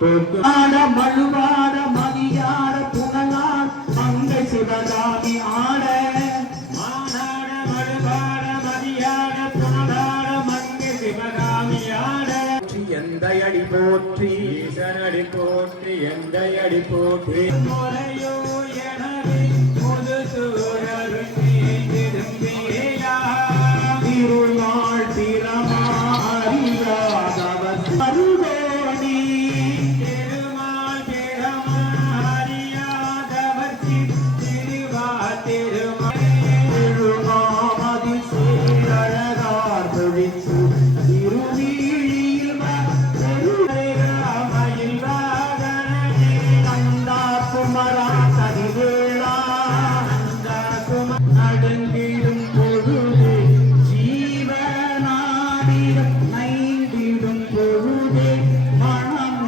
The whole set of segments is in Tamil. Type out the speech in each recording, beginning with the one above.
ஆட மழுவாட மதியாட புனலான் மங்கை சிவகாமி ஆட மானாட மழுவாட மதியாட புனலாட மங்கை சிவகாமி ஆட எந்த அடி போற்றி ஈசனடி போற்றி எந்த அடி போற்றி முறையோ எனவே முது சூழல் திருநாள் திறமாறியாதவர் அருகோணி திருமால் திறமாறியாதவர் திருவா திருமாமதி சீரழகார் பொழிச்சு திருவீழியில் மயில் வாகனே நந்தா குமரா சதிவேளா நந்தா குமர் நடுங்கிடும் பொழுது ஜீவனாடிடும் நைந்திடும் பொழுதே மனம்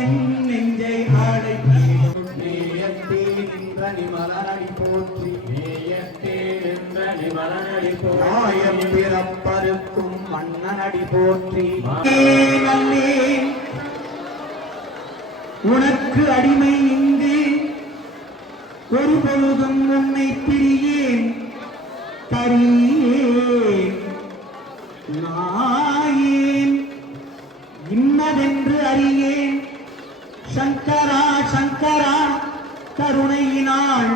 என் நெஞ்சை அடைத்திடும் நேயத்தே நின்ற நிமலனடி போற்றி நேயத்தே நின்ற நிமலனடி போற்றி மாயம் பிறப்பருக்கும் மன்னனடி போற்றி உனக்கு அடிமை இங்கு ஒரு பொழுதும் உன்னை பிரியேன் தரியேன் நாயேன் இன்னதென்று அறியேன் சங்கரா சங்கரா கருணையினால்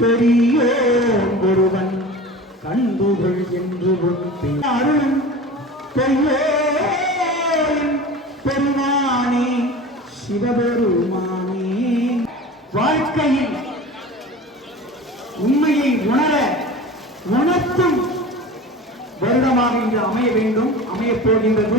பெரியோன் ஒருவன் கண்டுகள் என்று அருளும் பெரியோன் பெருமானே சிவபெருமானே வாழ்க்கையில் உண்மையை உணர்த்தும் வருடமாக இன்று அமைய வேண்டும், அமையப் போகின்றது.